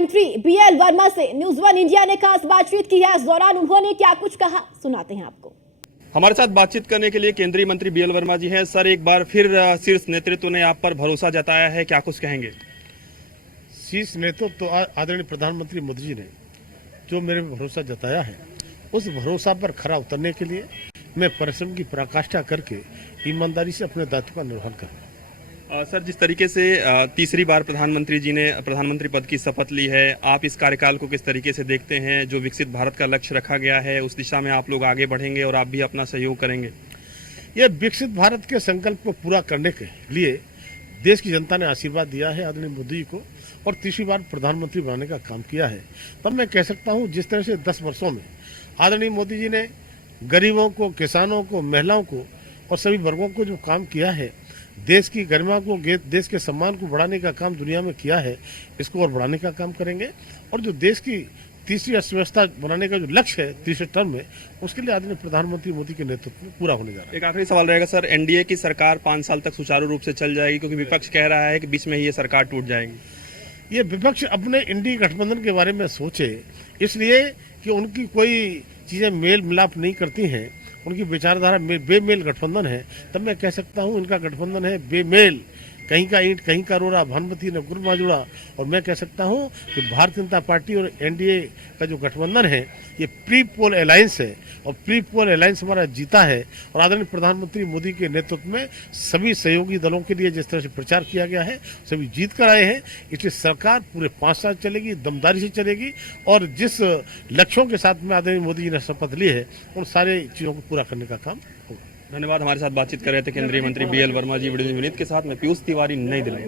मंत्री बीएल वर्मा से news one India ने खास बातचीत की है। इस दौरान उन्होंने क्या कुछ कहा, सुनाते हैं आपको। हमारे साथ बातचीत करने के लिए केंद्रीय मंत्री बीएल वर्मा जी हैं। सर, एक बार फिर शीर्ष नेतृत्व ने आप पर भरोसा जताया है, क्या कुछ कहेंगे? शीर्ष नेतृत्व तो आदरणीय प्रधानमंत्री मोदी जी ने जो मेरे पे भरोसा जताया है, उस भरोसा पर खरा उतरने के लिए मैं परिश्रम की पराकाष्ठा करके ईमानदारी से अपने दायित्व का निर्वहन करूँगा। सर, जिस तरीके से तीसरी बार प्रधानमंत्री जी ने प्रधानमंत्री पद की शपथ ली है, आप इस कार्यकाल को किस तरीके से देखते हैं? जो विकसित भारत का लक्ष्य रखा गया है, उस दिशा में आप लोग आगे बढ़ेंगे और आप भी अपना सहयोग करेंगे? यह विकसित भारत के संकल्प को पूरा करने के लिए देश की जनता ने आशीर्वाद दिया है आदरणीय मोदी जी को और तीसरी बार प्रधानमंत्री बनाने का काम किया है। तब मैं कह सकता हूँ जिस तरह से 10 वर्षों में आदरणीय मोदी जी ने गरीबों को, किसानों को, महिलाओं को और सभी वर्गों को जो काम किया है, देश की गरिमा को, देश के सम्मान को बढ़ाने का काम दुनिया में किया है, इसको और बढ़ाने का काम करेंगे। और जो देश की तीसरी अर्थव्यवस्था बनाने का जो लक्ष्य है तीसरे टर्म में, उसके लिए आदरणीय प्रधानमंत्री मोदी के नेतृत्व में पूरा होने जा रहा है। एक आखिरी सवाल रहेगा सर, एनडीए की सरकार 5 साल तक सुचारू रूप से चल जाएगी, क्योंकि विपक्ष कह रहा है कि बीच में ही ये सरकार टूट जाएगी? ये विपक्ष अपने इंडी गठबंधन के बारे में सोचे, इसलिए कि उनकी कोई चीज़ें मेल मिलाप नहीं करती हैं, उनकी विचारधारा बेमेल गठबंधन है। तब मैं कह सकता हूँ इनका गठबंधन है बेमेल, कहीं का ईंट कहीं का रोड़ा, भानुमती ने गुरमा जुड़ा। और मैं कह सकता हूँ कि भारतीय जनता पार्टी और एनडीए का जो गठबंधन है, ये प्री पोल अलायंस है और प्री पोल अलायंस हमारा जीता है। और आदरणीय प्रधानमंत्री मोदी के नेतृत्व में सभी सहयोगी दलों के लिए जिस तरह से प्रचार किया गया है, सभी जीत कर आए हैं। इसलिए सरकार पूरे 5 साल चलेगी, दमदारी से चलेगी और जिस लक्ष्यों के साथ में आदरणीय मोदी जी ने शपथ ली है, उन सारे चीज़ों को पूरा करने का काम होगा। धन्यवाद। हमारे साथ बातचीत कर रहे थे केंद्रीय मंत्री बीएल वर्मा जी। वीडियो विनीत के साथ मैं पीयूष तिवारी, नई दिल्ली।